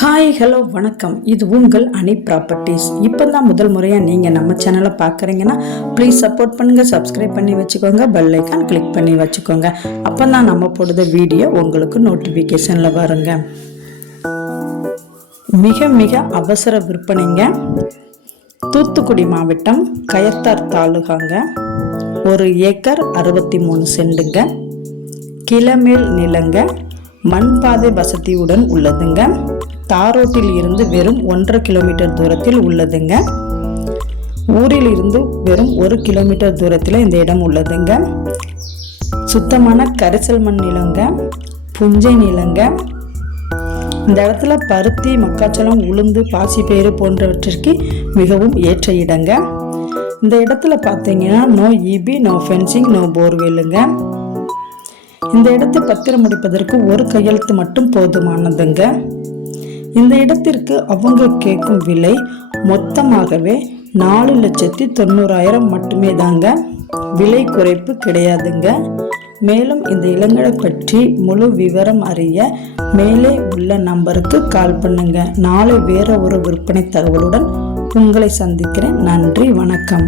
Hi hello வணக்கம். இது உங்கள் அணி ப்ராப்பர்ட்டிஸ். இப்போ தான் முதல் முறையாக நீங்கள் நம்ம சேனலை பார்க்குறீங்கன்னா ப்ளீஸ் சப்போர்ட் பண்ணுங்கள், சப்ஸ்கிரைப் பண்ணி வச்சுக்கோங்க, பெல் ஐக்கான் கிளிக் பண்ணி வச்சுக்கோங்க. அப்போ தான் நம்ம போடுற வீடியோ உங்களுக்கு நோட்டிஃபிகேஷனில் வருங்க. மிக மிக அவசர விற்பனைங்க. தூத்துக்குடி மாவட்டம் கயத்தார் தாலுகாங்க. 1 ஏக்கர் 63 சென்டுங்க. கிளமேல் நிலங்க. மண்பாதை வசதியுடன் உள்ளதுங்க. தாரோட்டில் இருந்து வெறும் 1.5 கிலோமீட்டர் தூரத்தில் உள்ளதுங்க. ஊரில் இருந்து வெறும் 1 கிலோமீட்டர் தூரத்தில் இந்த இடம் உள்ளதுங்க. சுத்தமான கரிசல் மண் நிலங்க, புஞ்சை நிலங்க. இந்த இடத்துல பருத்தி, மக்காச்சோளம், உளுந்து, பாசிப்பயிறு போன்றவற்றிற்கு மிகவும் ஏற்ற இடங்க. இந்த இடத்துல பார்த்தீங்கன்னா no EB, no fencing, no போர்வெல்லுங்க. இந்த இடத்தை பத்திரம் முடிப்பதற்கு ஒரு கையெழுத்து மட்டும் போதுமானதுங்க. இந்த இடத்திற்கு அவங்க கேட்கும் விலை மொத்தமாகவே 4,90,000 மட்டுமே தாங்க. விலை குறைப்பு கிடையாதுங்க. மேலும் இந்த இடங்களை பற்றி முழு விவரம் அறிய மேலே உள்ள நம்பருக்கு கால் பண்ணுங்க. நாளை வேற ஒரு விற்பனை தகவலுடன் உங்களை சந்திக்கிறேன். நன்றி, வணக்கம்.